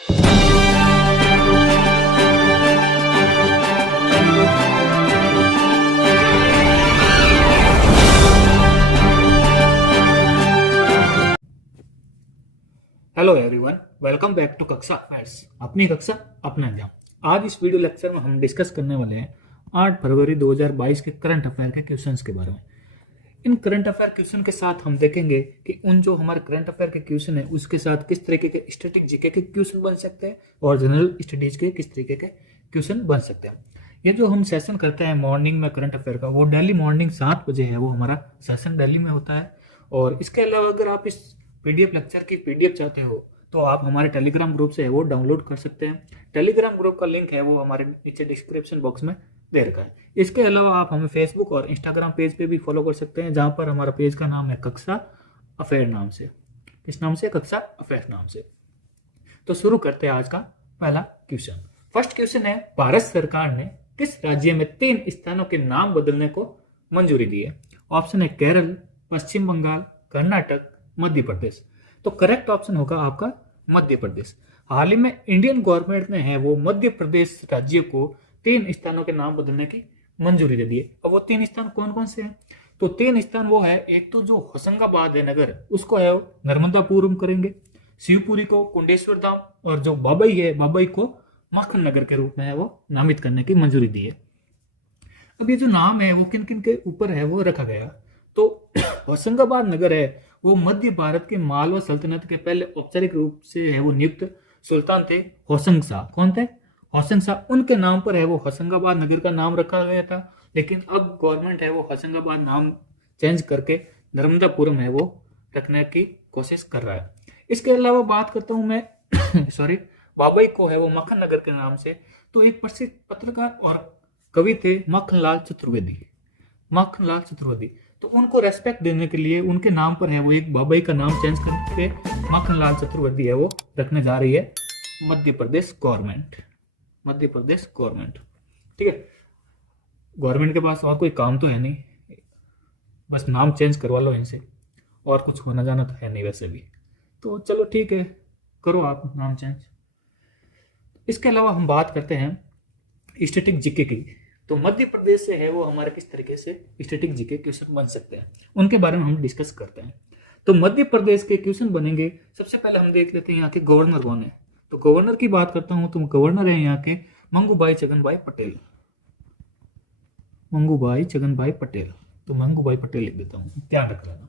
Hello everyone, welcome back to Kaksha affairs. अपनी कक्षा अपना अंजाम। आज इस वीडियो लेक्चर में हम डिस्कस करने वाले हैं 8 फरवरी 2022 के करंट अफेयर के क्वेश्चंस के बारे में। इन करंट अफेयर क्वेश्चन के साथ हम देखेंगे कि उन जो हमारे करंट अफेयर के क्वेश्चन है उसके साथ किस तरीके के स्टैटिक जीके के क्वेश्चन बन सकते हैं और जनरल स्टडीज के किस तरीके के क्वेश्चन बन सकते हैं। ये जो हम सेशन करते हैं मॉर्निंग में करंट अफेयर का, वो डेली मॉर्निंग 7 बजे है, वो हमारा सेशन दिल्ली में होता है। और इसके अलावा अगर आप इस पीडीएफ लेक्चर की पीडीएफ चाहते हो तो आप हमारे टेलीग्राम ग्रुप से है वो डाउनलोड कर सकते हैं। टेलीग्राम ग्रुप का लिंक है वो हमारे नीचे डिस्क्रिप्शन बॉक्स में दे रखा है। इसके अलावा आप हमें फेसबुक और इंस्टाग्राम पेज पे भी फॉलो कर सकते हैं, जहां पर हमारा पेज का नाम है कक्षा अफेयर नाम से। किस नाम से? कक्षा अफेयर नाम से। तो शुरू करते हैं आज का पहला क्वेश्चन। फर्स्ट क्वेश्चन है, भारत सरकार ने किस राज्य में 3 स्थानों के नाम बदलने को मंजूरी दी है? ऑप्शन है केरल, पश्चिम बंगाल, कर्नाटक, मध्य प्रदेश। तो करेक्ट ऑप्शन होगा आपका मध्य प्रदेश। हाल ही में इंडियन गवर्नमेंट ने है वो मध्य प्रदेश राज्य को 3 स्थानों के नाम बदलने की मंजूरी दे दी है। अब वो 3 स्थान कौन कौन से हैं? तो 3 स्थान वो है, एक तो जो होशंगाबाद है नगर, उसको है वो नर्मदापुरम करेंगे, शिवपुरी को कुंडेश्वर धाम, और जो बाबई है, बाबई को मक्खन नगर के रूप में है वो नामित करने की मंजूरी दी है। अब ये जो नाम है वो किन किन के ऊपर है वो रखा गया। तो होशंगाबाद नगर है वो मध्य भारत के मालवा सल्तनत के पहले औपचारिक रूप से है वो नियुक्त सुल्तान थे होशंग शाह। कौन थे? होशंग शाह। उनके नाम पर है वो होशंगाबाद नगर का नाम रखा गया था, लेकिन अब गवर्नमेंट है वो होशंगाबाद नाम चेंज करके नर्मदापुरम है वो रखने की कोशिश कर रहा है। इसके अलावा बात करता हूं मैं सॉरी, बाबई को है वो मक्खन नगर के नाम से। तो एक प्रसिद्ध पत्रकार और कवि थे मक्खनलाल चतुर्वेदी। मक्खनलाल चतुर्वेदी, तो उनको रेस्पेक्ट देने के लिए उनके नाम पर है वो एक बाबई का नाम चेंज करके मक्खनलाल चतुर्वेदी है वो रखने जा रही है मध्य प्रदेश गवर्नमेंट। मध्य प्रदेश गवर्नमेंट, ठीक है। गवर्नमेंट के पास और कोई काम तो है नहीं, बस नाम चेंज करवा लो इनसे, और कुछ होना जाना तो है नहीं वैसे भी। तो चलो ठीक है, करो आप नाम चेंज। इसके अलावा हम बात करते हैं स्टैटिक जीके की। तो मध्य प्रदेश से है वो हमारे किस तरीके से स्टैटिक जीके क्वेश्चन बन सकते हैं, उनके बारे में हम डिस्कस करते हैं। तो मध्य प्रदेश के क्वेश्चन बनेंगे। सबसे पहले हम देख लेते हैं यहाँ के गवर्नर कौन है। तो गवर्नर की बात करता हूं तो गवर्नर है यहाँ के मंगूभाई छगनभाई पटेल। मंगूभाई छगनभाई पटेल, तो मंगूभाई पटेल लिख देता हूँ, ध्यान रख लेना।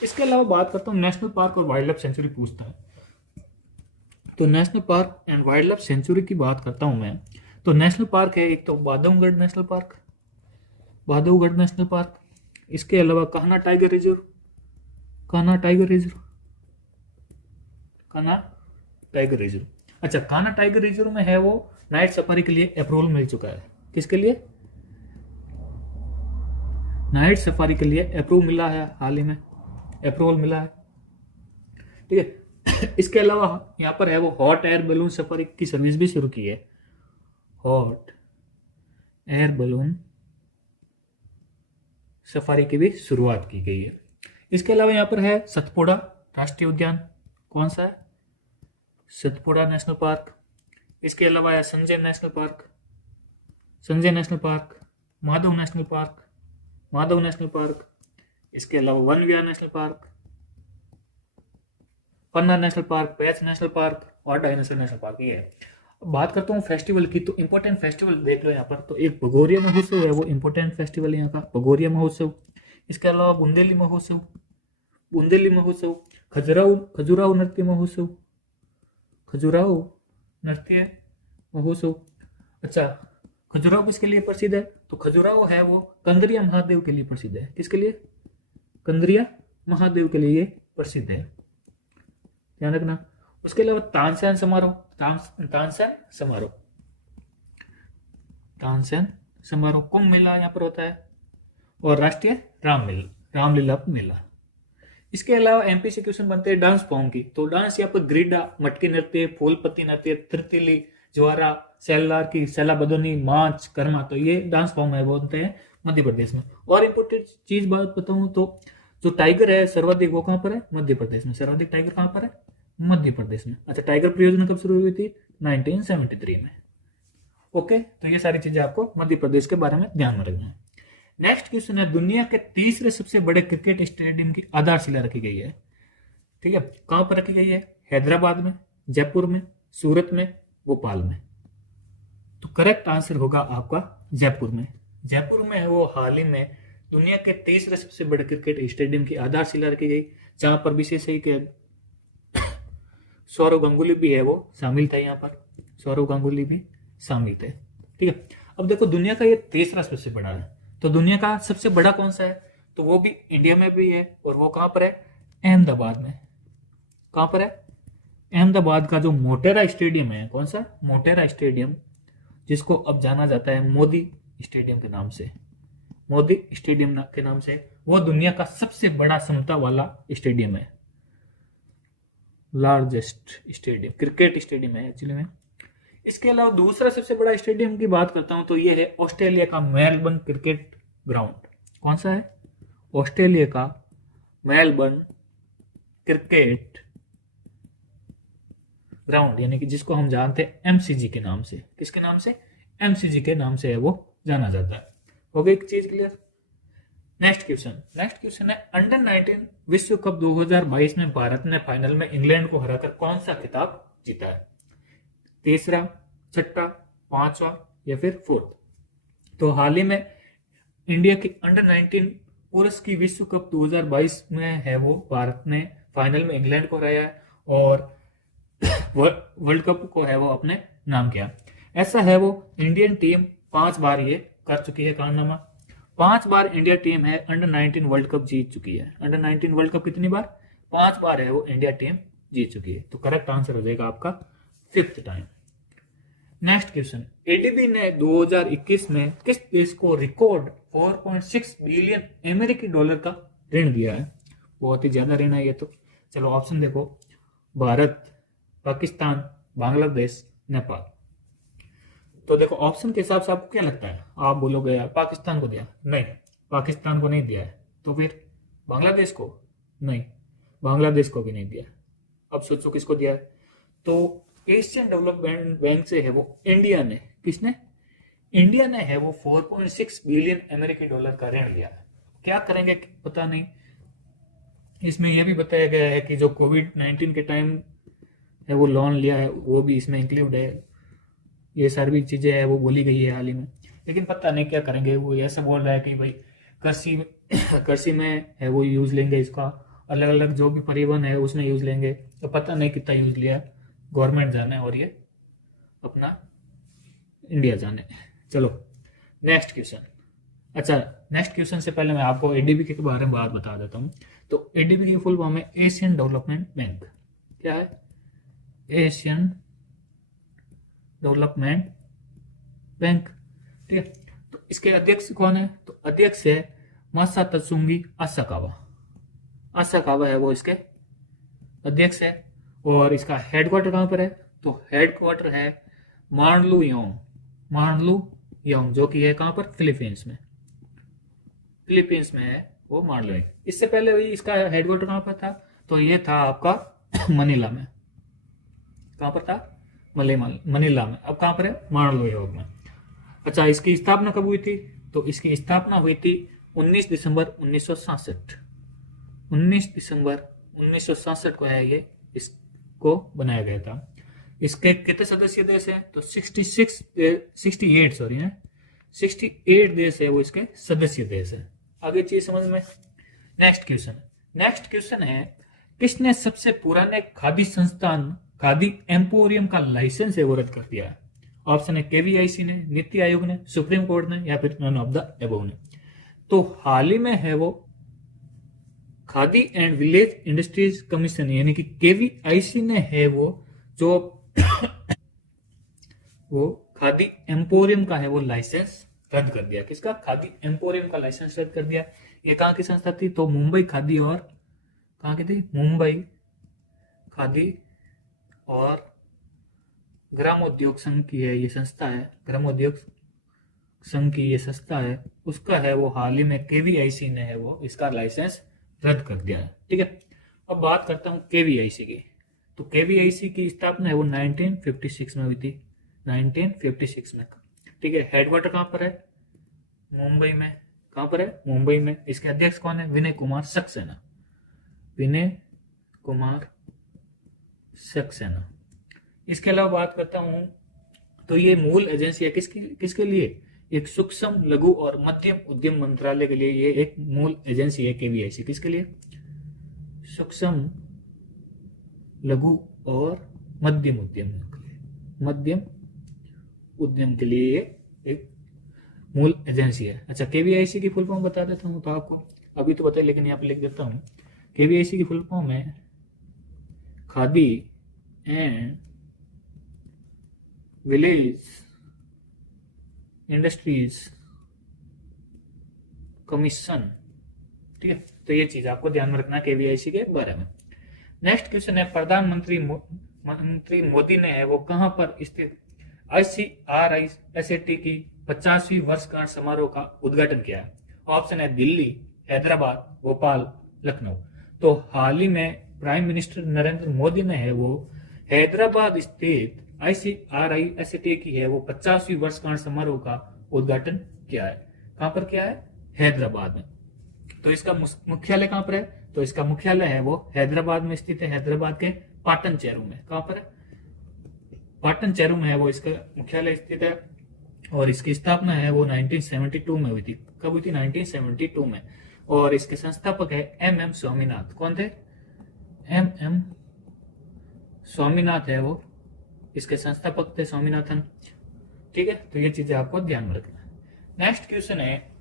इसके अलावा बात करता हूँ नेशनल पार्क और वाइल्ड लाइफ सेंचुरी पूछता है। तो national park and wild life sanctuary की बात करता हूं मैं। तो नेशनल पार्क है एक तो Bandhavgarh national park, Bandhavgarh national park. इसके अलावा Kanha tiger reserve, Kanha tiger reserve, Kanha tiger reserve. अच्छा, कान्हा टाइगर रिजर्व में है वो नाइट सफारी के लिए अप्रूवल मिल चुका है। किसके लिए? नाइट सफारी के लिए अप्रूवल मिला है, हाल ही में अप्रूवल मिला है, ठीक है। इसके अलावा यहाँ पर है वो हॉट एयर बैलून सफारी की सर्विस भी शुरू की है। हॉट एयर बैलून सफारी की भी शुरुआत की गई है। इसके अलावा यहाँ पर है सतपुड़ा राष्ट्रीय उद्यान। कौन सा है? Satpura national park. इसके अलावा है Sanjay national park, Sanjay national park, Madhav national park, Madhav national park. इसके अलावा वन विहार नेशनल पार्क, पन्ना नेशनल पार्क, पेंच नेशनल पार्क और डायनासोर नेशनल पार्क। ये है। अब बात करता हूँ फेस्टिवल की। तो इंपॉर्टेंट फेस्टिवल देख लो यहाँ पर। तो एक भगोरिया महोत्सव है वो इंपॉर्टेंट फेस्टिवल यहाँ का, भगोरिया महोत्सव। इसके अलावा बुंदेली महोत्सव, बुंदेली महोत्सव, खजुराहो नृत्य महोत्सव, खजुराहो नृत्य महोत्सव। अच्छा, खजुराहो किसके लिए प्रसिद्ध है? तो खजुराहो है वो कंदरिया महादेव के लिए प्रसिद्ध है। किसके लिए? कंदरिया महादेव के लिए प्रसिद्ध है, ध्यान रखना। उसके अलावा तानसेन समारोह, तानसेन समारोह, तानसेन समारोह, कुंभ मेला यहाँ पर होता है, और राष्ट्रीय रामलीला मेला। इसके अलावा एमपी से क्वेश्चन बनते हैं डांस फॉर्म की। तो डांस यहाँ पर ग्रीडा, मटकी नृत्य, फूलपत्ती नृत्य, त्रितिली, ज्वारा, सेल्लार की, सेला बदोनी, मांच, कर्मा। तो ये डांस फॉर्म है बोलते हैं मध्य प्रदेश में। और इंपोर्टेंट चीज बात बताऊं तो जो टाइगर है सर्वाधिक वो कहाँ पर है? मध्य प्रदेश में। सर्वाधिक टाइगर कहाँ पर है? मध्य प्रदेश में। अच्छा, टाइगर परियोजना कब शुरू हुई थी? 1973 में। ओके, तो ये सारी चीजें आपको मध्य प्रदेश के बारे में ध्यान में रखना है। नेक्स्ट क्वेश्चन है, दुनिया के तीसरे सबसे बड़े क्रिकेट स्टेडियम की आधारशिला रखी गई है। ठीक है, कहां पर रखी गई है? हैदराबाद में, जयपुर में, सूरत में, भोपाल में। तो करेक्ट आंसर होगा आपका जयपुर में। जयपुर में है वो हाल ही में दुनिया के तीसरे सबसे बड़े क्रिकेट स्टेडियम की आधारशिला रखी गई, जहां पर विशेष है कि सौरव गांगुली भी है वो शामिल था। यहाँ पर सौरव गांगुली भी शामिल थे। ठीक है, अब देखो दुनिया का ये तीसरा सबसे बड़ा है, तो दुनिया का सबसे बड़ा कौन सा है? तो वो भी इंडिया में भी है, और वो कहां पर है? अहमदाबाद में। कहां पर है? अहमदाबाद का जो मोटेरा स्टेडियम है, कौन सा? मोटेरा स्टेडियम, जिसको अब जाना जाता है मोदी स्टेडियम के नाम से, मोदी स्टेडियम के नाम से, वो दुनिया का सबसे बड़ा क्षमता वाला स्टेडियम है, लार्जेस्ट स्टेडियम, क्रिकेट स्टेडियम है एक्चुअली में। इसके अलावा दूसरा सबसे बड़ा स्टेडियम की बात करता हूं तो ये है ऑस्ट्रेलिया का मेलबर्न क्रिकेट ग्राउंड। कौन सा है? ऑस्ट्रेलिया का मेलबर्न क्रिकेट ग्राउंड, यानी कि जिसको हम जानते हैं एमसीजी के नाम से। किसके नाम से? एमसीजी के नाम से है वो जाना जाता है। हो गई एक चीज क्लियर। नेक्स्ट क्वेश्चन है, अंडर 19 विश्व कप 2022 में भारत ने फाइनल में इंग्लैंड को हराकर कौन सा खिताब जीता है? तीसरा, छठा, पांचवा या फिर फोर्थ? तो हाल ही में इंडिया की अंडर 19 पुरुष की विश्व कप 2022 में है वो भारत ने फाइनल में इंग्लैंड को हराया है, और वर्ल्ड कप को है वो अपने नाम किया। ऐसा है वो इंडियन टीम 5 बार ये कर चुकी है कारनामा। 5 बार इंडिया टीम है अंडर 19 वर्ल्ड कप जीत चुकी है। अंडर 19 वर्ल्ड कप कितनी बार? 5 बार है वो इंडिया टीम जीत चुकी है। तो करेक्ट आंसर हो जाएगा आपका 5th time. Next question, ADB ने 2021 में किस देश को रिकॉर्ड 4.6 बिलियन अमेरिकी डॉलर का ऋण दिया है? बहुत ही ज्यादा ऋण है ये तो। चलो ऑप्शन देखो, भारत, पाकिस्तान, बांग्लादेश, नेपाल। तो देखो ऑप्शन के हिसाब से आपको क्या लगता है? आप बोलोगे यार पाकिस्तान को दिया, नहीं पाकिस्तान को नहीं दिया है। तो फिर बांग्लादेश को, नहीं बांग्लादेश को भी नहीं दिया। अब सोचो किसको दिया है? तो एशियन डेवलपमेंट बैंक से है वो इंडिया ने, किसने? इंडिया ने है वो 4.6 बिलियन अमेरिकी डॉलर का ऋण लिया है। क्या करेंगे पता नहीं। इसमें यह भी बताया गया है कि जो कोविड-19 के टाइम है वो लोन लिया है वो भी इसमें इंक्लूड है। ये सारी भी चीजें है वो बोली गई है हाल ही में, लेकिन पता नहीं क्या करेंगे। वो ऐसे बोल रहा है कि भाई कृषि में है वो यूज लेंगे इसका, अलग अलग जो भी परिवहन है उसमें यूज लेंगे। तो पता नहीं कितना यूज लिया, गवर्नमेंट जाने और ये अपना इंडिया जाने। चलो नेक्स्ट क्वेश्चन। अच्छा, नेक्स्ट क्वेश्चन से पहले मैं आपको एडीबी के बारे में बात बता देता हूँ। तो एडीबी की फुल फॉर्म है एशियन डेवलपमेंट बैंक। क्या है? Asian development bank. ठीक है, तो इसके अध्यक्ष कौन है? तो अध्यक्ष है मासात्सुंगी असाकावा। असाकावा है वो इसके अध्यक्ष है। और इसका हेडक्वार्टर कहां पर है? तो हेडक्वार्टर है मांडलुयोंग, जो कि है कहां पर? फिलीपींस में। फिलीपींस में है वो मांडलुयोंग। इससे पहले भी इसका हेडक्वार्टर कहां पर था? तो ये था आपका मनीला में। कहां पर था? मनीला में। अब कहां पर है? मांडलुयोंग में। अच्छा, इसकी स्थापना कब हुई थी? तो इसकी स्थापना हुई थी 19 दिसंबर 1967। 19 दिसंबर 1967 को है ये इसको बनाया गया था। इसके कितने सदस्य देश हैं? तो 68 देश है वो इसके सदस्य देश है। आगे चीज समझ में। नेक्स्ट क्वेश्चन है, किसने सबसे पुराने खादी संस्थान खादी एम्पोरियम का लाइसेंस है वो रद्द कर दिया है? ऑप्शन है केवीआईसी ने, नीति आयोग ने, सुप्रीम कोर्ट ने, या फिर नन ऑफ द अबव ने। तो हाल ही में है वो khadi and village industries commission यानी कि केवीआईसी ने है वो जो वो खादी एम्पोरियम का है वो लाइसेंस रद्द कर दिया। किसका? खादी एम्पोरियम का लाइसेंस रद्द कर दिया। ये कहां की संस्था थी? तो मुंबई खादी और कहां की थी? मुंबई खादी और ग्रामोद्योग संघ की है ये संस्था है। ग्रामोद्योग संघ की ये संस्था है, उसका है वो हाल ही में केवीआईसी ने है वो इसका लाइसेंस रद्द कर दिया है। ठीक है, अब बात करता हूं केवीआईसी की। तो केवीआईसी की स्थापना है वो 1956 में हुई थी, 1956 में। ठीक है, हेडक्वार्टर कहाँ पर है? मुंबई में। कहाँ पर है? मुंबई में। इसके अध्यक्ष कौन है? विनय कुमार सक्सेना, विनय कुमार सक्सेना। इसके अलावा बात करता हूं तो ये मूल एजेंसी है किसके लिए? एक सूक्ष्म लघु और मध्यम उद्यम मंत्रालय के लिए ये एक मूल एजेंसी है केवीआईसी। किसके लिए? सूक्ष्म लघु और मध्यम उद्यम के लिए, मध्यम उद्यम के लिए ये एक मूल एजेंसी है। अच्छा, केवीआईसी की फुल फॉर्म बता देता हूं तो आपको अभी तो बताइए, लेकिन यहाँ पे लिख देता हूं। केवीआईसी की फुल फॉर्म है khadi and village industries commission. ठीक है, तो ये चीज आपको ध्यान में रखना है केवीआईसी के बारे में। नेक्स्ट क्वेश्चन है, प्रधानमंत्री मंत्री मोदी ने है वो कहां पर स्थित ICRISAT की 50वीं वर्षगांठ समारोह का उद्घाटन किया है? ऑप्शन है दिल्ली, हैदराबाद, भोपाल, लखनऊ। तो हाल ही में प्राइम मिनिस्टर नरेंद्र मोदी ने है वो हैदराबाद स्थित ICRISAT की है वो 50वीं वर्षगांठ समारोह का उद्घाटन किया है। कहां पर किया है? हैदराबाद में। तो इसका मुख्यालय कहां पर है? तो इसका मुख्यालय है वो हैदराबाद में स्थित है, हैदराबाद के पाटन चेरू में। कहां पर है? पाटन चेरू में है वो इसका मुख्यालय स्थित है। और इसकी स्थापना है वो 1972 में हुई थी। कब हुई थी? 1972 में। और इसके संस्थापक है MM स्वामीनाथ। कौन थे? MM स्वामीनाथ है वो इसके संस्थापक थे, स्वामीनाथन। ठीक है, तो ये चीजें आपको ध्यान में रखना है। नेक्स्ट क्वेश्चन है,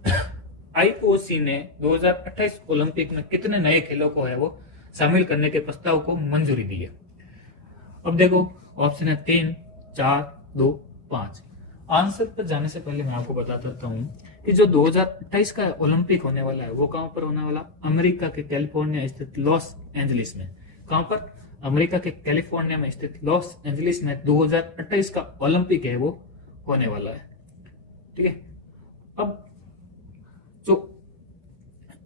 IOC ने 2028 ओलंपिक में कितने नए खेलों को है वो शामिल करने के प्रस्ताव को मंजूरी दी है? अब देखो, ऑप्शन है 3, 4, 2, 5। आंसर पर जाने से पहले मैं आपको बता देता हूं कि जो 2028 का ओलंपिक होने वाला है वो कहां पर होने वाला? अमेरिका के कैलिफोर्निया स्थित लॉस एंजलिस में। कहां पर? अमेरिका के कैलिफोर्निया में स्थित लॉस एंजलिस में 2028 का ओलंपिक है वो होने वाला है। ठीक है, अब जो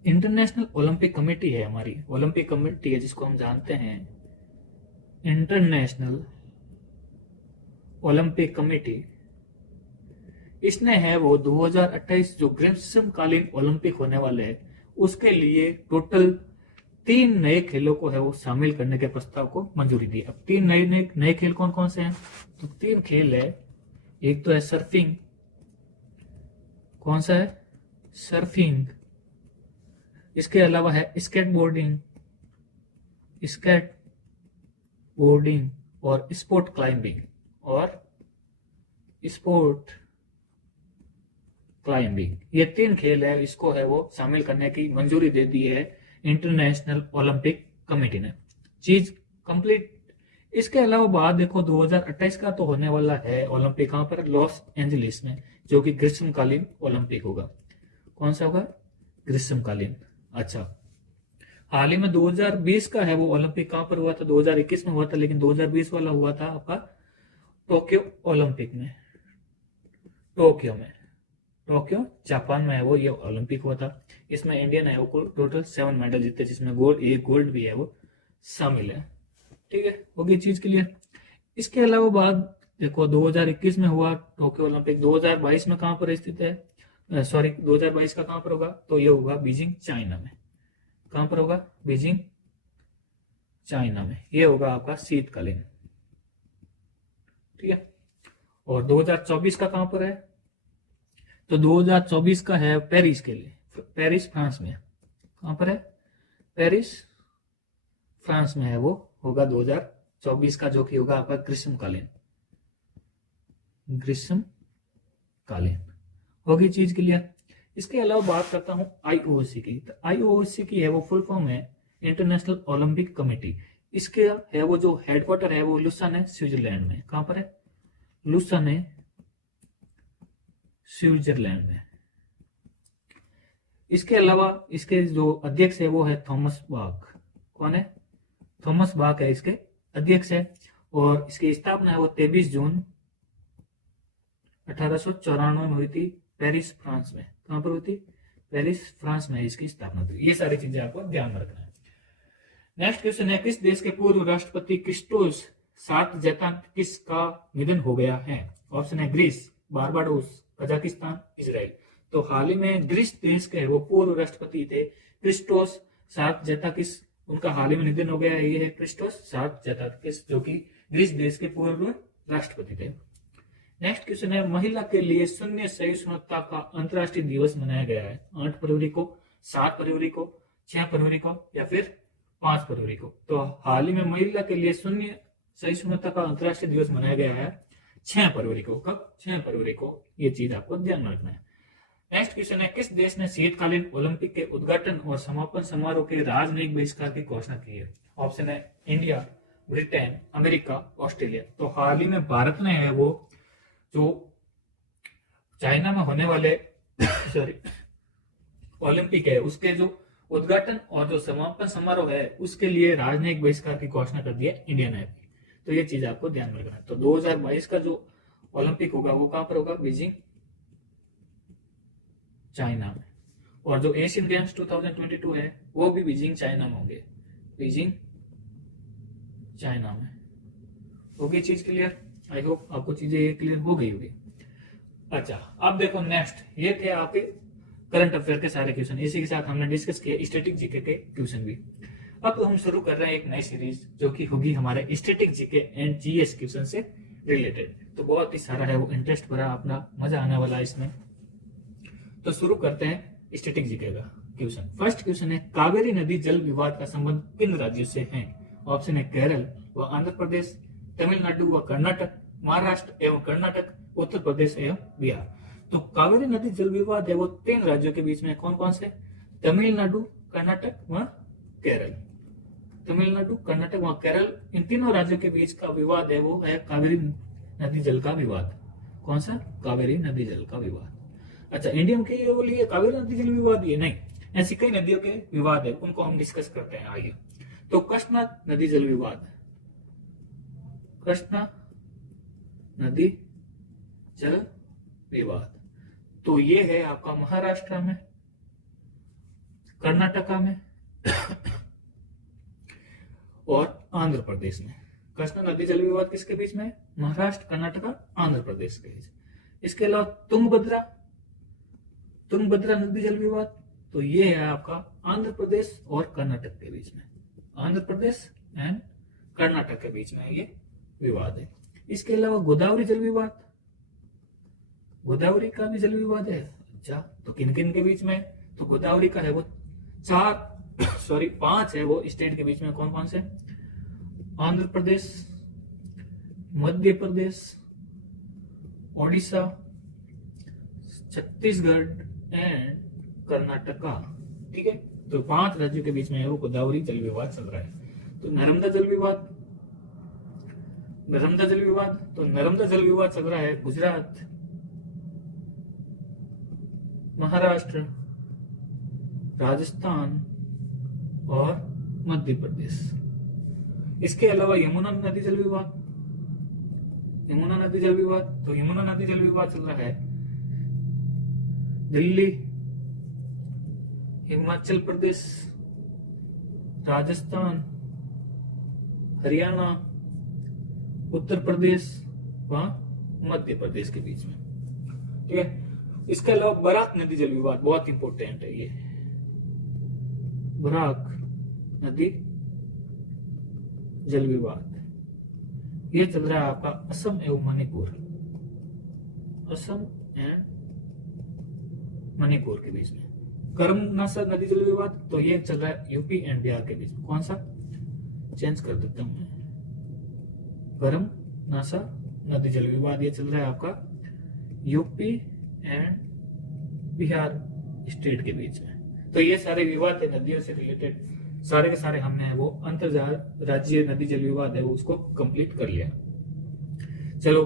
इंटरनेशनल ओलंपिक कमेटी है, हमारी ओलंपिक कमेटी है जिसको हम जानते हैं इंटरनेशनल ओलंपिक कमेटी, इसने है वो 2028 जो ग्रीष्मकालीन ओलंपिक होने वाले हैं उसके लिए टोटल 3 नए खेलों को है वो शामिल करने के प्रस्ताव को मंजूरी दी। अब 3 नए खेल कौन कौन से हैं? तो 3 खेल है। एक तो है सर्फिंग। कौन सा है? सर्फिंग। इसके अलावा है स्केटबोर्डिंग और स्पोर्ट क्लाइंबिंग ये 3 खेल है, इसको है वो शामिल करने की मंजूरी दे दी है इंटरनेशनल ओलंपिक कमेटी ने। चीज कंप्लीट। इसके अलावा बात देखो, 2028 का तो होने वाला है ओलंपिक कहां पर? लॉस एंजलिस में, जो कि ग्रीष्मकालीन ओलंपिक होगा। कौन सा होगा? ग्रीष्मकालीन। अच्छा, हाल ही में 2020 का है वो ओलंपिक कहां पर हुआ था? 2021 में हुआ था, लेकिन 2020 वाला हुआ था आपका टोक्यो ओलंपिक में। टोक्यो जापान में है वो ये ओलंपिक हुआ था। इसमें इंडियन है वो टोटल 7 मेडल जीते, जिसमें एक गोल्ड भी है वो शामिल है। ठीक है, होगी चीज क्लियर। इसके अलावा बात देखो, 2021 में हुआ टोक्यो ओलंपिक, 2022 में कहां पर स्थित है? 2022 का कहां पर होगा? तो ये होगा बीजिंग, चाइना में। कहां पर होगा? बीजिंग, चाइना में। ये होगा आपका शीतकालीन। ठीक है, और 2024 का कहां पर है? तो 2024 का है पेरिस के लिए, पेरिस फ्रांस में। कहां पर है? पेरिस फ्रांस में है वो होगा 2024 का, जो कि होगा आपका ग्रीष्मकालीन। होगी चीज क्लियर। इसके अलावा बात करता हूं IOC की। तो IOC की है वो फुल फॉर्म है इंटरनेशनल ओलंपिक कमेटी। इसके है वो जो हेडक्वार्टर है वो लुसाने, स्विट्जरलैंड में। कहां पर है? लुसाने, स्विट्जरलैंड में। इसके अलावा इसके जो अध्यक्ष है वो है थॉमस बाक। कौन है? थॉमस बाक है इसके अध्यक्ष है। और इसकी स्थापना है वो 23 जून 1894 में हुई थी, पेरिस फ्रांस में। कहां पर हुई थी? पेरिस फ्रांस में इसकी स्थापना हुई। ये सारी चीजें आपको ध्यान में रखना है। नेक्स्ट क्वेश्चन है, किस देश के पूर्व राष्ट्रपति क्रिस्टोस सार्थजेटाकिस का निधन हो गया है? ऑप्शन है ग्रीस, बारबाडोस, कजाकिस्तान, इजराइल। तो हाल ही में ग्रीस देश के वो पूर्व राष्ट्रपति थे क्रिस्टोस सार्थजेटाकिस, उनका हाल ही में निधन हो गया है। ये है क्रिस्टोस सार्थजेटाकिस, जो कि ग्रीस देश के पूर्व राष्ट्रपति थे। नेक्स्ट क्वेश्चन है, महिला के लिए शून्य सहिष्णुता का अंतर्राष्ट्रीय दिवस मनाया गया है 8 फरवरी को, 7 फरवरी को, 6 फरवरी को या फिर 5 फरवरी को। तो हाल ही में महिला के लिए शून्य सहिष्णुता का अंतर्राष्ट्रीय दिवस मनाया गया है 6 फरवरी को। कब? 6 फरवरी को। ये चीज आपको ध्यान में रखना है। नेक्स्ट क्वेश्चन है, किस देश ने शीतकालीन ओलंपिक के उद्घाटन और समापन समारोह के राजनयिक बहिष्कार की घोषणा की है? ऑप्शन है इंडिया, ब्रिटेन, अमेरिका, ऑस्ट्रेलिया। तो हाल ही में भारत ने है वो जो चाइना में होने वाले सॉरी ओलंपिक है उसके जो उद्घाटन और जो समापन समारोह है उसके लिए राजनयिक बहिष्कार की घोषणा कर दी है इंडिया ने। तो ये चीज आपको ध्यान में रखना है। तो 2022 का जो ओलंपिक होगा वो कहां पर होगा? बीजिंग, चाइना में। और जो एशियन गेम्स 2022 है वो भी बीजिंग, चाइना में होंगे। बीजिंग, चाइना में। होगी चीज क्लियर? आई होप आपको चीजें क्लियर हो गई होगी। अच्छा, अब देखो नेक्स्ट, ये थे आपके करंट अफेयर के सारे क्वेश्चन। इसी के साथ हमने डिस्कस किया स्टैटिक जीके के क्वेश्चन भी। अब हम शुरू कर रहे हैं एक नई सीरीज जो कि होगी हमारे static GK and GS question से रिलेटेड। तो बहुत ही सारा है वो इंटरेस्ट भरा, अपना मजा आने वाला है इसमें। तो शुरू करते हैं स्टैटिक जीके का क्वेश्चन। फर्स्ट क्वेश्चन है, कावेरी नदी जल विवाद का संबंध किन राज्यों से है? ऑप्शन है केरल व आंध्र प्रदेश, तमिलनाडु व कर्नाटक, महाराष्ट्र एवं कर्नाटक, उत्तर प्रदेश एवं बिहार। तो कावेरी नदी जल विवाद है वो 3 राज्यों के बीच में। कौन कौन से? तमिलनाडु, कर्नाटक व केरल। तमिलनाडु, कर्नाटक व केरल, इन तीनों राज्यों के बीच का विवाद है वो है कावेरी नदी जल का विवाद। कौन सा? कावेरी नदी जल का विवाद। अच्छा, इंडिया के लिए कावेरी नदी जल विवाद ये नहीं, ऐसी कई नदियों के विवाद है, उनको हम डिस्कस करते हैं। आइए, तो कृष्णा नदी जल विवाद, कृष्णा नदी जल विवाद, तो ये है आपका महाराष्ट्र में, कर्नाटका में और आंध्र प्रदेश में। कृष्णा नदी जल विवाद किसके बीच में? महाराष्ट्र, कर्नाटका, आंध्र प्रदेश के बीच। इसके अलावा तुंगभद्रा नदी जल विवाद, तो ये है आपका आंध्र प्रदेश और कर्नाटक के बीच में। आंध्र प्रदेश एंड कर्नाटक के बीच में ये विवाद है। इसके अलावा गोदावरी जल विवाद, गोदावरी का भी जल विवाद है। अच्छा, तो किन किन के बीच में? तो गोदावरी का है वो 5 है वो स्टेट के बीच में। कौन कौन से? आंध्र प्रदेश, मध्य प्रदेश, ओडिशा, छत्तीसगढ़ एंड कर्नाटका। ठीक है, तो 5 राज्यों के बीच में है वो गोदावरी जल विवाद चल रहा है। तो नर्मदा जल विवाद, तो नर्मदा जल विवाद चल रहा है गुजरात, महाराष्ट्र, राजस्थान और मध्य प्रदेश। इसके अलावा यमुना नदी जल विवाद, तो यमुना नदी जल विवाद चल रहा है दिल्ली, हिमाचल प्रदेश, राजस्थान, हरियाणा, उत्तर प्रदेश व मध्य प्रदेश के बीच में। ठीक है, इसके अलावा बराक नदी जल विवाद बहुत इंपॉर्टेंट है। ये बराक नदी जल विवाद ये चल रहा है आपका असम एवं मणिपुर, असम एंड मणिपुर के बीच में। कर्मनासा नदी जल विवाद, तो ये चल रहा है यूपी एंड बिहार के बीच में। कौन सा? चेंज कर देता हूं मैं, कर्मनासा नदी जल विवाद ये चल रहा है आपका यूपी एंड बिहार स्टेट के बीच में। तो ये सारे विवाद है नदियों से रिलेटेड, सारे के सारे हमने वो अंतर राज्य नदी जल विवाद है वो उसको कंप्लीट कर लिया। चलो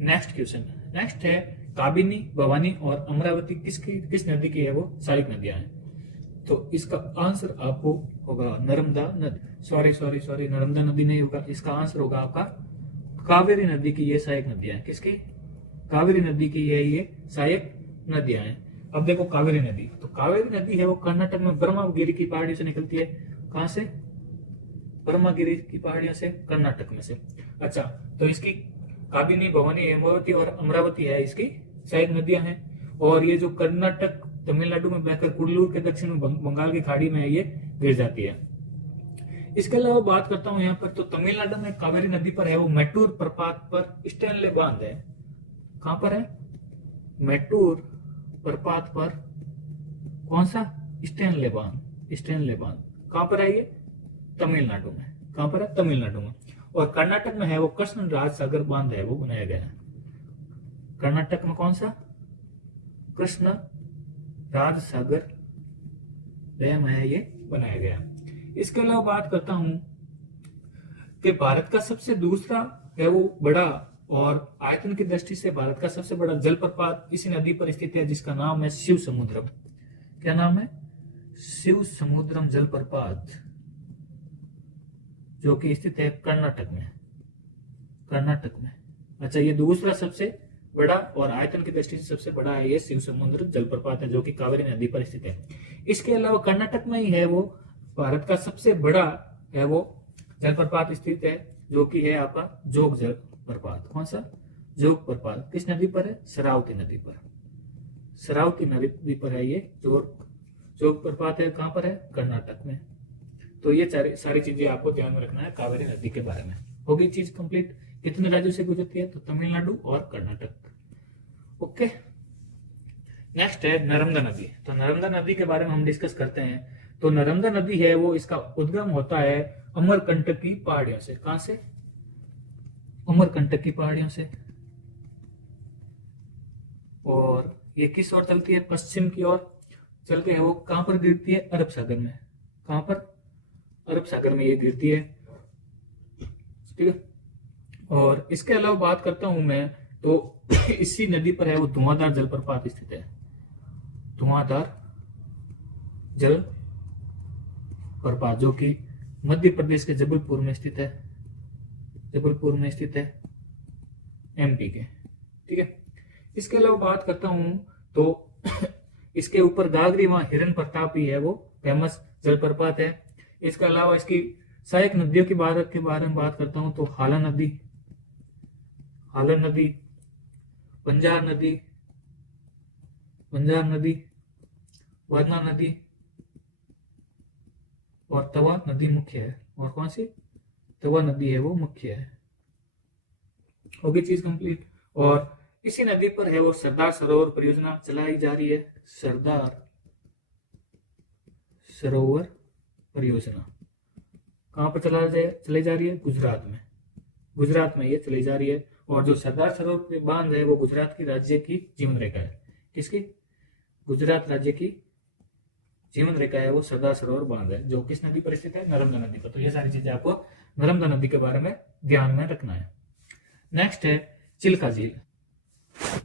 नेक्स्ट क्वेश्चन। नेक्स्ट है, काबिनी, भवानी और अमरावती किस नदी की है वो? सहायक नदियां हैं। तो इसका आंसर आपको होगा नर्मदा नदी। सॉरी नर्मदा नदी नहीं होगा, इसका आंसर होगा आपका कावेरी नदी की ये सहायक नदियां हैं। किसकी? कावेरी नदी की ये सहायक नदियां हैं। अब देखो कावेरी नदी, तो कावेरी नदी है वो कर्नाटक में ब्रह्मगिरी की पहाड़ियों से निकलती है। कहां से? ब्रह्मगिरी की पहाड़ियों से, कर्नाटक में से। अच्छा, तो इसकी काबिनी, भवानी, हेमावती और अमरावती है इसकी सहायक नदियां हैं। और ये जो कर्नाटक तमिलनाडु में बहकर कुल्लूर के दक्षिण में बंगाल की खाड़ी में ये गिर जाती है। इसके अलावा बात करता हूं यहाँ पर, तो तमिलनाडु में कावेरी नदी पर है वो मैटूर प्रपात पर स्टेनले बांध है। कहां पर है? मैटूर प्रपात पर कौन सा? स्टेनले बांध। स्टेनले बांध कहां पर है ये? तमिलनाडु में। कहां पर है? तमिलनाडु में। और कर्नाटक में है वो कृष्ण राज सागर बांध है वो बनाया गया है। कर्नाटक में कौन सा? कृष्ण राज सागर डैम है ये बनाया गया। इसके अलावा बात करता हूं कि भारत का सबसे दूसरा है वो बड़ा और आयतन की दृष्टि से भारत का सबसे बड़ा जलप्रपात इसी नदी पर स्थित है, जिसका नाम है शिव समुद्रम। क्या नाम है? शिव समुद्रम जलप्रपात, जो कि स्थित है कर्नाटक में। कर्नाटक में। अच्छा, ये दूसरा सबसे बड़ा और आयतन की दृष्टि से सबसे बड़ा है ये शिव समुद्र जलप्रपात है, जो कि कावेरी नदी पर स्थित है। इसके अलावा कर्नाटक में ही है वो भारत का सबसे बड़ा है वो जलप्रपात स्थित है, जो कि है आपका जोग जलप्रपात। कौन सा? जोग प्रपात। किस नदी पर है? शरावती नदी पर। शरावती नदी पर है ये जोग प्रपात है। कहां पर है? कर्नाटक में। तो ये सारी चीजें आपको ध्यान में रखना है कावेरी नदी के बारे में। हो गई चीज कंप्लीट। कितने राज्यों से गुजरती है? तो तमिलनाडु और कर्नाटक। ओके, नेक्स्ट है नर्मदा नदी। तो नर्मदा नदी के बारे में हम डिस्कस करते हैं। तो नर्मदा नदी है वो, इसका उद्गम होता है अमरकंटक की पहाड़ियों से। कहां से? अमरकंटक की पहाड़ियों से। और ये किस ओर चलती है? पश्चिम की ओर चलती है वो। कहां पर गिरती है? अरब सागर में। कहां पर? अरब सागर में ये गिरती है। ठीक है। और इसके अलावा बात करता हूं मैं, तो इसी नदी पर है वो धुआंधार जलप्रपात स्थित है। धुआंधार जल प्रपात, जो कि मध्य प्रदेश के जबलपुर में स्थित है। जबलपुर में स्थित है, एमपी के। ठीक है। इसके अलावा बात करता हूं तो इसके ऊपर गागरी वहां हिरन प्रताप ही है वो फेमस जलप्रपात है। इसके अलावा इसकी सहायक नदियों के बारे में बात करता हूं तो हालन नदी, बंजार नदी, वर्ना नदी और तवा नदी मुख्य है। और कौन सी? तवा नदी है वो मुख्य है। होगी चीज कंप्लीट। और इसी नदी पर है वो सरदार सरोवर परियोजना चलाई जा रही है। सरदार सरोवर परियोजना कहां पर चलाई जा रही है? गुजरात में ये चलाई जा रही है। और जो सरदार सरोवर बांध है वो गुजरात की राज्य की जीवन रेखा है। किसकी? गुजरात राज्य की जीवन रेखा है वो सरदार सरोवर बांध है, जो किस नदी पर स्थित है? नर्मदा नदी पर। तो ये सारी चीजें आपको नर्मदा नदी के बारे में ध्यान में रखना है। नेक्स्ट है चिल्का झील।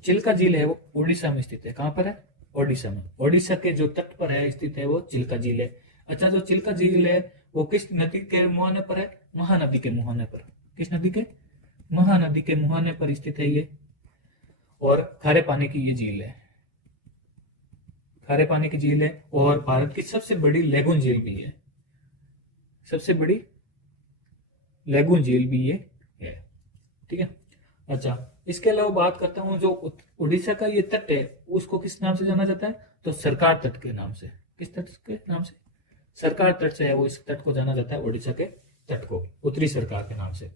चिल्का झील है वो उड़ीसा में स्थित है। कहां पर है? ओडिशा में। ओडिशा के जो तट पर है स्थित है वो चिल्का झील है। अच्छा, जो चिल्का झील है वो किस नदी के मुहाने पर है? महानदी के मुहाने पर। किस नदी के? महानदी के मुहाने पर स्थित है ये। और खारे पानी की ये झील है। खारे पानी की झील है और भारत की सबसे बड़ी लेगून झील भी है। सबसे बड़ी लेगून झील भी ये है। ठीक है। अच्छा, इसके अलावा बात करता हूं जो उड़ीसा का ये तट है उसको किस नाम से जाना जाता है? तो सरकार तट के नाम से। किस तट के नाम से? सरकार तट से है वो इस तट को जाना जाता है, उड़ीसा के तट को उत्तरी सरकार के नाम से।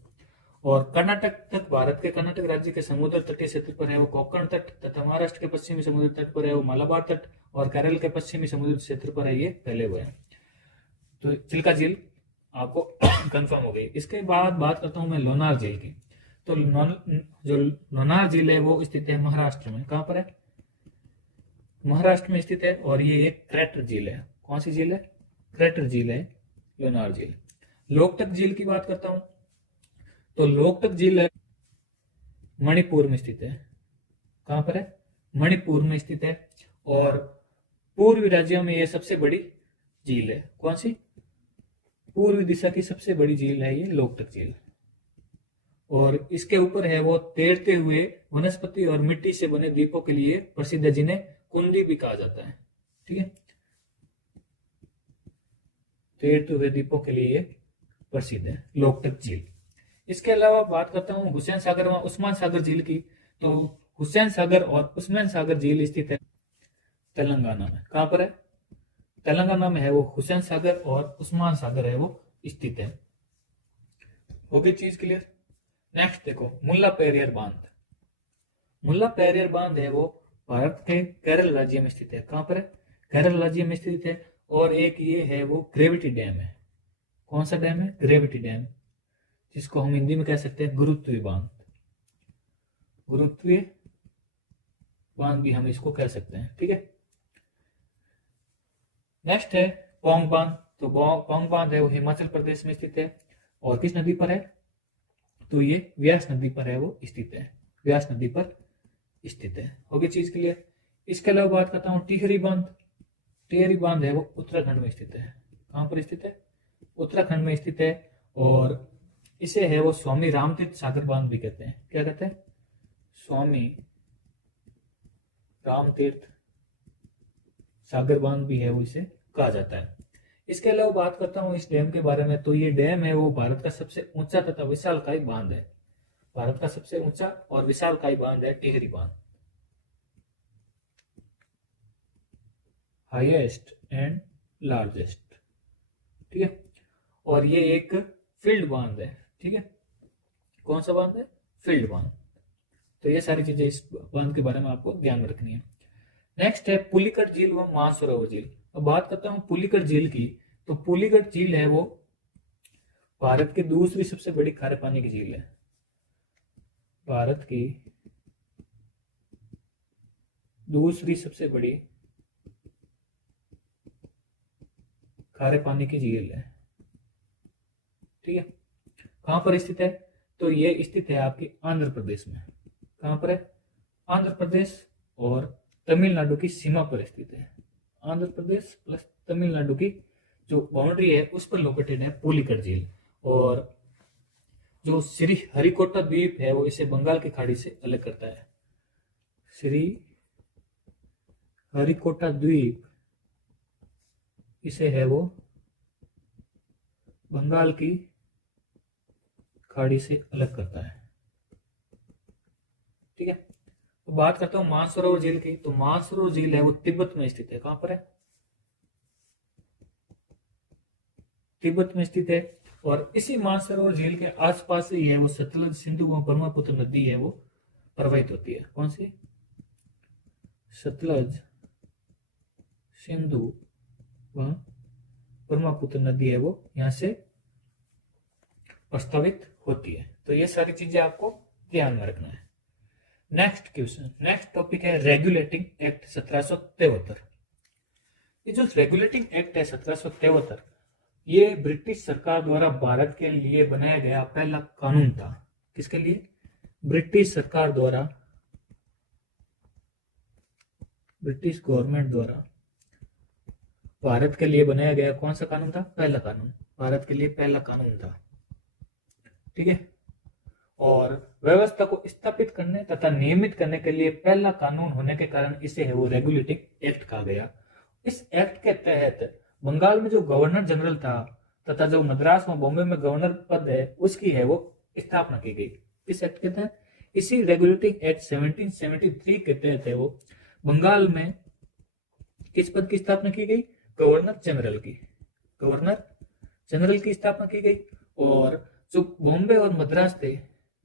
और कर्नाटक तट, भारत के कर्नाटक राज्य के समुद्र तटीय क्षेत्र पर है वो कोंकण तट तथा महाराष्ट्र के पश्चिमी समुद्र तट पर है वो मालाबार तट और केरल के पश्चिमी समुद्र क्षेत्र पर है ये फैले हुए हैं। तो चिल्का झील आपको कंफर्म हो गई। इसके बाद बात करता हूं मैं लोनार झील की। तो जो लोनार झील है वो स्थित है महाराष्ट्र में। कहां पर है? महाराष्ट्र में स्थित है और ये एक क्रैटर झील है। कौन सी झील है? क्रैटर झील है लोनार झील। लोकटक झील की बात करता हूं तो लोकटक झील है मणिपुर में स्थित है। कहां पर है? मणिपुर में स्थित है और पूर्वी राज्यों में यह सबसे बड़ी झील है। कौन सी? पूर्वी दिशा की सबसे बड़ी झील है ये लोकटक झील। और इसके ऊपर है वो तैरते हुए वनस्पति और मिट्टी से बने द्वीपों के लिए प्रसिद्ध है, जिन्हें कुंडी भी कहा जाता है। ठीक है। तैरते हुए द्वीपों के लिए प्रसिद्ध है, लोकटक झील। इसके अलावा बात करता हूँ हुसैन सागर व उस्मान सागर झील की। तो हुसैन सागर और उस्मान सागर झील स्थित है तेलंगाना में। कहाँ पर है? तेलंगाना में है वो हुसैन सागर, और उस्मान सागर है वो स्थित है। हो गई चीज क्लियर। नेक्स्ट देखो मुल्ला पेरियार बांध। मुल्ला पेरियार बांध है वो भारत के केरल राज्य में स्थित है। कहाँ पर है? केरल राज्य में स्थित है। और एक ये है वो ग्रेविटी डैम है। कौन सा डैम है? ग्रेविटी डैम, जिसको हम हिंदी में कह सकते हैं गुरुत्वीय बांध। गुरुत्वीय बांध भी हम इसको कह सकते हैं। ठीक है। नेक्स्ट है पौंग बांध। तो पौंग बांध है वो हिमाचल प्रदेश में स्थित है। और किस नदी पर है? तो ये व्यास नदी पर है वो स्थित है। व्यास नदी पर स्थित है। हो गई चीज क्लियर। इसके अलावा बात करता हूँ टिहरी बांध। टिहरी बांध है वो उत्तराखंड में स्थित है। कहाँ पर स्थित है? उत्तराखंड में स्थित है। और इसे है वो स्वामी रामतीर्थ सागर बांध भी कहते हैं। क्या कहते हैं? स्वामी रामतीर्थ सागर बांध भी है वो इसे कहा जाता है। इसके अलावा बात करता हूँ इस डैम के बारे में। तो ये डैम है वो भारत का सबसे ऊंचा तथा विशालकाय बांध है। भारत का सबसे ऊंचा और विशालकाय बांध है टिहरी बांध। Highest and largest. ठीक है। और ये एक फील्ड बांध है। ठीक है। कौन सा बांध है? फील्ड बांध। तो ये सारी चीजें इस बांध के बारे में आपको ध्यान में रखनी है। नेक्स्ट है पुलिकट झील व मानसरोवर झील। अब बात करता हूं पुलिकट झील की। तो पुलिकट झील है वो भारत की दूसरी सबसे बड़ी खारे पानी की झील है। भारत की दूसरी सबसे बड़ी खारे पानी की झील है। ठीक है। कहां पर स्थित है? तो ये स्थित है आपकी आंध्र प्रदेश में। कहां पर है? आंध्र प्रदेश और तमिलनाडु की सीमा पर स्थित है। आंध्र प्रदेश प्लस तमिलनाडु की जो बाउंड्री है उस पर लोकेटेड है पुलिकट झील। और जो श्री हरिकोटा द्वीप है वो इसे बंगाल की खाड़ी से अलग करता है। श्री हरिकोटा द्वीप इसे है वो बंगाल की खाड़ी से अलग करता है। ठीक है। तो बात करता हूं मानसरोवर झील की। तो मानसरोवर झील है वो तिब्बत में स्थित है। कहां पर है? तिब्बत में स्थित है। और इसी मानसरोवर झील के आसपास ही है वो सतलज, सिंधु व ब्रह्मपुत्र नदी है वो प्रवाहित होती है। कौन सी? सतलज, सिंधु व ब्रह्मपुत्र नदी है वो यहां से प्रस्तावित होती है। तो ये सारी चीजें आपको ध्यान में रखना है। नेक्स्ट क्वेश्चन, नेक्स्ट टॉपिक है रेगुलेटिंग एक्ट 1773। ये जो रेगुलेटिंग एक्ट है 1773, ये ब्रिटिश सरकार द्वारा भारत के लिए बनाया गया पहला कानून था। किसके लिए? ब्रिटिश सरकार द्वारा, ब्रिटिश गवर्नमेंट द्वारा भारत के लिए बनाया गया कौन सा कानून था? पहला कानून। भारत के लिए पहला कानून था। ठीक है। और व्यवस्था को स्थापित करने तथा नियमित करने के लिए पहला कानून होने के कारण इसे है वो रेगुलेटिंग एक्ट कहा गया। इस एक्ट के तहत बंगाल में जो गवर्नर जनरल था तथा जो मद्रास और बॉम्बे में गवर्नर पद है उसकी है वो स्थापना की गई। इस एक्ट के तहत, इसी रेगुलेटिंग एक्ट 1773 के तहत है वो बंगाल में किस पद की स्थापना की गई? गवर्नर जनरल की। गवर्नर जनरल की स्थापना की गई। और जो बॉम्बे और मद्रास थे,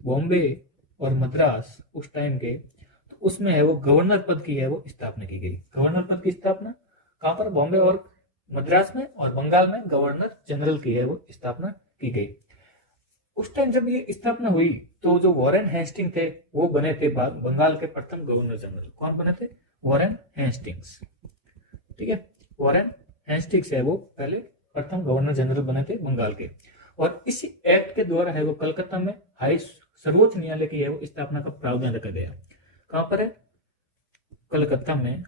बॉम्बे और मद्रास उस टाइम के, तो उसमें है वो गवर्नर पद की है वो स्थापना की गई। गवर्नर पद की स्थापना कहां पर? बॉम्बे और मद्रास में। और बंगाल में गवर्नर जनरल की है वो स्थापना की गई। उस टाइम जब ये स्थापना हुई तो जो वॉरेन हेस्टिंग थे वो बने थे बंगाल के प्रथम गवर्नर जनरल। कौन बने थे? Warren Hastings. ठीक है। वॉरेन हेस्टिंग्स है वो पहले प्रथम गवर्नर जनरल बने थे बंगाल के। और इसी एक्ट के द्वारा है वो कलकत्ता में सर्वोच्च न्यायालय की है वो स्थापना का प्रावधान रखा गया। कहां पर है? कलकत्ता में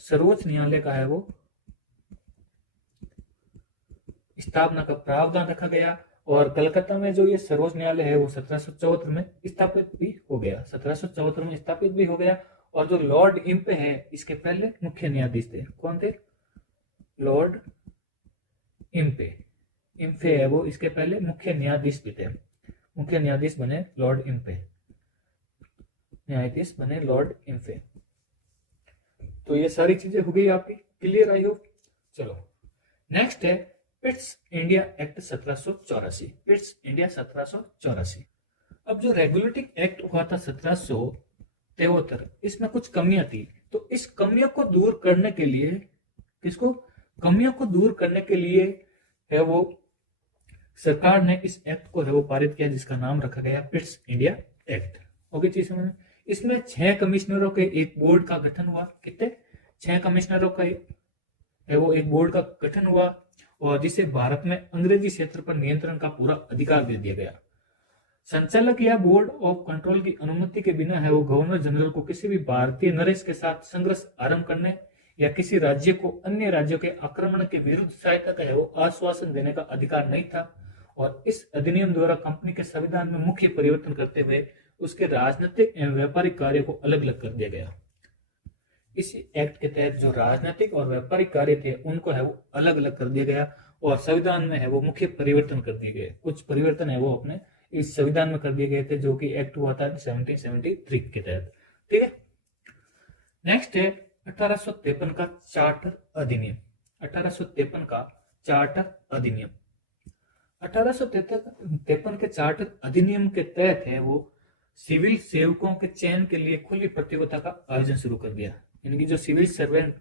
सर्वोच्च न्यायालय का है वो स्थापना का प्रावधान रखा गया। और कलकत्ता में जो ये सर्वोच्च न्यायालय है वो 1774 में स्थापित भी हो गया। 1774 में स्थापित भी हो गया। और जो लॉर्ड इम्पे है इसके पहले मुख्य न्यायाधीश थे। कौन थे? लॉर्ड इम्फे। इम्फे है वो इसके पहले मुख्य न्यायाधीश भी थे, मुख्य न्यायाधीश बने लॉर्ड इम्फे, न्यायाधीश बने लॉर्ड इम्फे। तो ये सारी चीजें हो गई आपकी, क्लियर आई हो। चलो नेक्स्ट है Pitt's India act 1784। Pitt's India 1784। अब जो रेगुलेटिंग एक्ट हुआ था 1773, इसमें कुछ कमियां थी, तो इस कमियों को दूर करने के लिए, किसको, कमियों को दूर करने के लिए है वो सरकार ने इस एक्ट को है वो पारित किया, जिसका नाम रखा गया पिट्स इंडिया एक्ट। ओके चीज समझ में। इसमें 6 कमिश्नरों के एक बोर्ड का गठन हुआ। कितने? 6 कमिश्नरों का है वो एक बोर्ड का गठन हुआ, और जिसे भारत में अंग्रेजी क्षेत्र पर नियंत्रण का पूरा अधिकार दे दिया गया। संचालक या बोर्ड ऑफ कंट्रोल की अनुमति के बिना है वो गवर्नर जनरल को किसी भी भारतीय नरेश के साथ संघर्ष आरंभ करने या किसी राज्य को अन्य राज्यों के आक्रमण के विरुद्ध सहायता का है वो आश्वासन देने का अधिकार नहीं था। और इस अधिनियम द्वारा कंपनी के संविधान में मुख्य परिवर्तन करते हुए उसके राजनीतिक एवं व्यापारिक कार्य को अलग अलग कर दिया गया। इसी एक्ट के तहत जो राजनीतिक और व्यापारिक कार्य थे उनको है वो अलग अलग कर दिया गया, और संविधान में है वो मुख्य परिवर्तन कर दिए गए। कुछ परिवर्तन है वो अपने इस संविधान में कर दिए गए थे, जो कि एक्ट हुआ था 1773 के तहत। ठीक है। नेक्स्ट है 1853 का चार्टर अधिनियम। 1853 का चार्टर अधिनियम। 1853 के चार्टर अधिनियम के तहत है वो सिविल सेवकों के चयन के लिए खुली प्रतियोगिता का आयोजन शुरू कर दिया। यानी कि जो सिविल सर्वेंट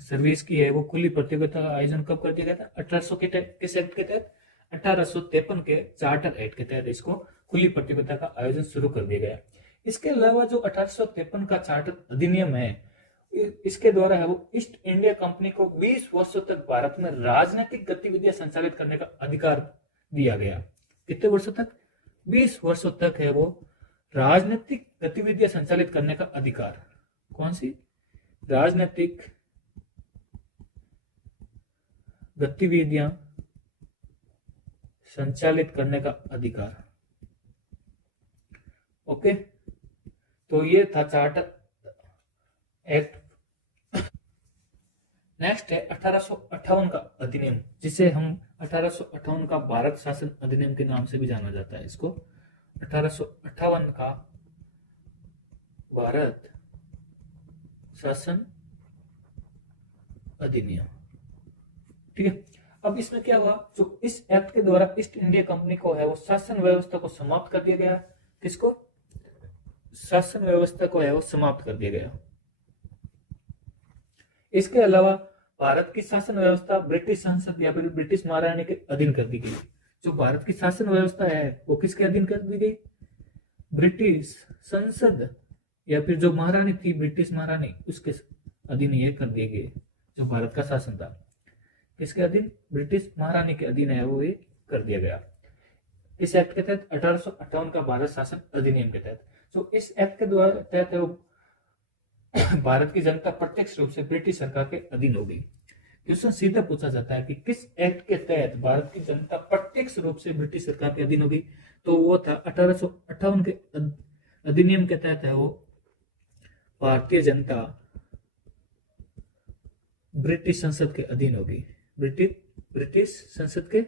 सर्विस की है वो खुली प्रतियोगिता का आयोजन कब कर दिया गया था? 1800 के किस एक्ट के तहत? 1853 के चार्टर एक्ट के तहत इसको खुली प्रतियोगिता का आयोजन शुरू कर दिया गया। इसके अलावा जो 1853 का चार्टर अधिनियम है, इसके द्वारा है वो ईस्ट इंडिया कंपनी को 20 वर्षों तक भारत में राजनीतिक गतिविधियां संचालित करने का अधिकार दिया गया। कितने वर्षों तक? 20 वर्षों तक है वो राजनीतिक गतिविधियां संचालित करने का अधिकार। कौन सी? राजनीतिक गतिविधियां संचालित करने का अधिकार। ओके, तो ये था चार्टर एक्ट। नेक्स्ट है 1858 का अधिनियम, जिसे हम 1858 का भारत शासन अधिनियम के नाम से भी जाना जाता है। इसको 1858 का भारत शासन अधिनियम। ठीक है। अब इसमें क्या हुआ? जो इस एक्ट के द्वारा ईस्ट इंडिया कंपनी को है वो शासन व्यवस्था को समाप्त कर दिया गया। किसको? शासन व्यवस्था को है वो समाप्त कर दिया गया। इसके अलावा भारत की शासन व्यवस्था ब्रिटिश संसद या फिर ब्रिटिश महारानी के अधीन कर दी गई। जो भारत की शासन व्यवस्था है वो किसके अधीन कर दी गई? ब्रिटिश संसद या फिर जो महारानी थी, ब्रिटिश महारानी, उसके अधीन ये कर दिए गए। जो भारत का शासन था किसके अधीन? ब्रिटिश महारानी के अधीन है वो ये कर दिया गया। इस एक्ट के तहत 1858 का भारत शासन अधिनियम के तहत। तो इस एक्ट के द्वारा तहत वो भारत की जनता प्रत्यक्ष रूप से ब्रिटिश सरकार के अधीन हो गई। क्वेश्चन सीधा पूछा जाता है कि किस एक्ट के तहत भारत की जनता प्रत्यक्ष रूप से ब्रिटिश सरकार के अधीन हो गई? तो वो था 1858 के अधिनियम के तहत है वो भारतीय जनता ब्रिटिश संसद के अधीन हो गई। ब्रिटिश संसद के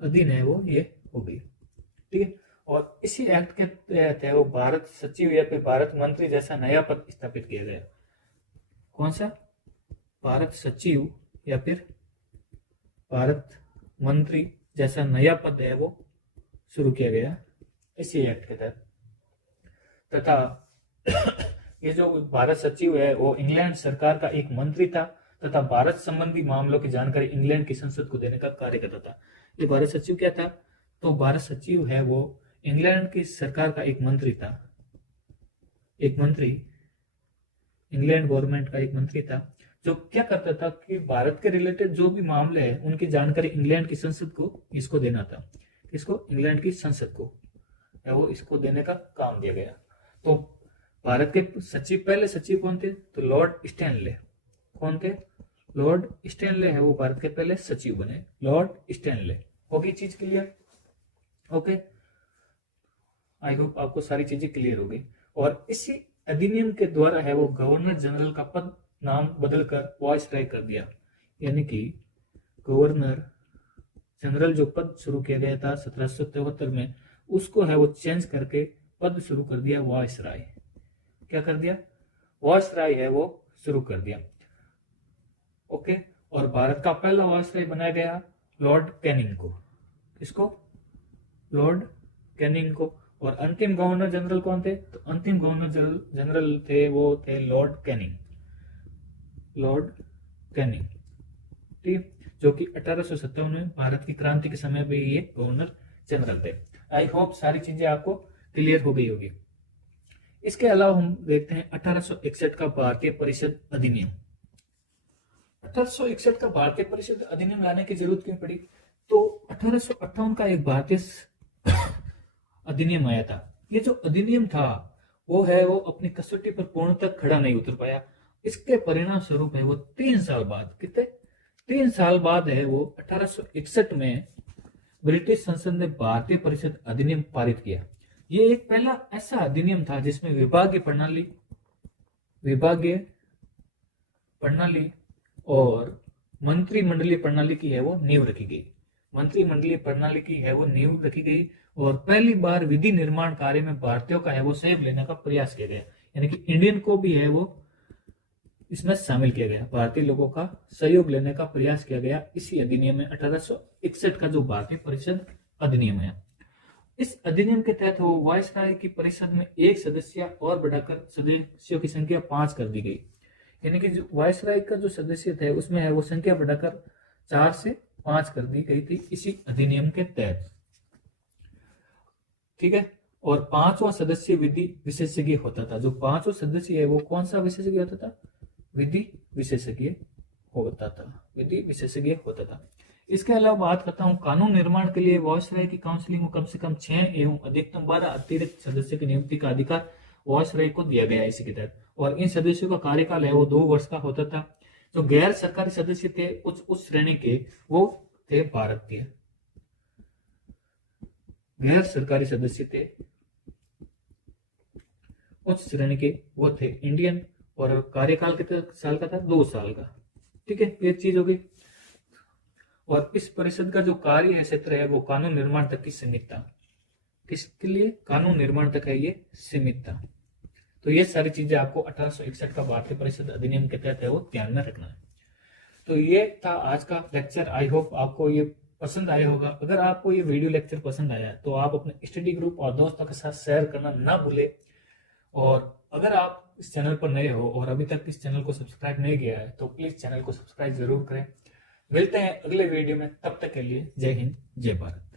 अधीन है वो ये हो गई। ठीक है। और इसी एक्ट के तहत है वो भारत सचिव या फिर भारत मंत्री जैसा नया पद स्थापित किया गया। कौन सा? भारत सचिव या फिर भारत मंत्री जैसा नया पद है वो शुरू किया गया इसी एक्ट के तहत। तथा ये जो भारत सचिव है वो इंग्लैंड सरकार का एक मंत्री था तथा भारत संबंधी मामलों की जानकारी इंग्लैंड की संसद को देने का कार्य करता था। ये भारत सचिव क्या था? तो भारत सचिव है वो इंग्लैंड की सरकार का एक मंत्री था। एक मंत्री, इंग्लैंड गवर्नमेंट का एक मंत्री था, जो क्या करता था कि भारत के रिलेटेड जो भी मामले हैं उनकी जानकारी इंग्लैंड की संसद को इसको देना था। इसको इंग्लैंड की संसद को है वो इसको देने का काम दिया गया। तो भारत के सचिव, पहले सचिव कौन थे? तो लॉर्ड स्टैनले। कौन थे? लॉर्ड स्टैनले है वो भारत के पहले सचिव बने, लॉर्ड स्टैनले। होगी चीज क्लियर? ओके, आई होप आपको सारी चीजें क्लियर हो गई। और इसी अधिनियम के द्वारा है वो गवर्नर जनरल का पद नाम बदलकर वाइसराय कर दिया। यानी कि गवर्नर जनरल जो पद शुरू किया गया था 1773 में, उसको है वो चेंज करके पद शुरू कर दिया वायसराय। क्या कर दिया? वायसराय है वो शुरू कर दिया। ओके। और भारत का पहला वायसराय बनाया गया लॉर्ड कैनिंग को। किसको? लॉर्ड कैनिंग को। और अंतिम गवर्नर जनरल कौन थे? तो अंतिम गवर्नर जनरल थे वो थे लॉर्ड कैनिंग। लॉर्ड कैनिंग, ठीक, जो कि 1857 में भारत की क्रांति के समय भी ये गवर्नर जनरल थे। आई होप सारी चीजें आपको क्लियर हो गई होगी। इसके अलावा हम देखते हैं 1861 का भारतीय परिषद अधिनियम। 1861 का भारतीय परिषद अधिनियम लाने की जरूरत क्यों पड़ी? तो 1858 का एक भारतीय अधिनियम आया था। ये जो अधिनियम था वो है वो अपनी कसौटी पर पूर्ण तक खड़ा नहीं उतर पाया। इसके परिणाम स्वरूप है वो 3 साल बाद, कितने 3 साल बाद है वो 1861 में ब्रिटिश संसद ने भारतीय परिषद अधिनियम पारित किया। ये एक पहला ऐसा अधिनियम था जिसमें विभागीय प्रणाली और मंत्रिमंडलीय प्रणाली की है वो नींव रखी गई। मंत्रिमंडलीय प्रणाली की है वो नींव रखी गई और पहली बार विधि निर्माण कार्य में भारतीयों का है वो सहयोग लेने का प्रयास किया गया। यानी कि इंडियन को भी है वो इसमें शामिल किया गया, भारतीय लोगों का सहयोग लेने का प्रयास किया गया इसी अधिनियम में। 1861 का जो भारतीय परिषद अधिनियम है, इस अधिनियम के तहत वो वायसराय की परिषद में एक सदस्य और बढ़ाकर सदस्यों की संख्या 5 कर दी गई। यानी कि जो वायसराय का जो सदस्य थे उसमें है वो संख्या बढ़ाकर 4 से 5 कर दी गई थी इसी अधिनियम के तहत, ठीक है। और 5वां सदस्य विधि विशेषज्ञ होता था। जो 5वां सदस्य है वो कौन सा विशेषज्ञ होता था? विधि विशेषज्ञ होता था, विधि विशेषज्ञ होता था। इसके अलावा बात करता हूं कानून निर्माण के लिए वायसराय की काउंसिलिंग को कम से कम 6 एवं अधिकतम 12 अतिरिक्त सदस्य की नियुक्ति का अधिकार वायसराय को दिया गया इसी के तहत। और इन सदस्यों का कार्यकाल है वो 2 वर्ष का होता था। जो गैर सरकारी सदस्य थे उस श्रेणी के वो थे भारतीय। गैर सरकारी सदस्य थे उच्च श्रेणी के वो थे इंडियन। और कार्यकाल कितने साल का था? 2 साल का, ठीक है। ये चीज हो गई। और इस परिषद का जो कार्य है क्षेत्र है वो कानून निर्माण तक की सीमित था। किसके लिए? कानून निर्माण तक है ये सीमित था। तो ये सारी चीजें आपको 1861 का भारतीय परिषद अधिनियम के तहत है वो ध्यान में रखना है। तो ये था आज का लेक्चर। आई होप आपको ये पसंद आया होगा। अगर आपको ये वीडियो लेक्चर पसंद आया तो आप अपने स्टडी ग्रुप और दोस्तों के साथ शेयर करना ना भूले। और अगर आप इस चैनल पर नए हो और अभी तक इस चैनल को सब्सक्राइब नहीं किया है तो प्लीज चैनल को सब्सक्राइब जरूर करें। मिलते हैं अगले वीडियो में, तब तक के लिए जय हिंद जय भारत।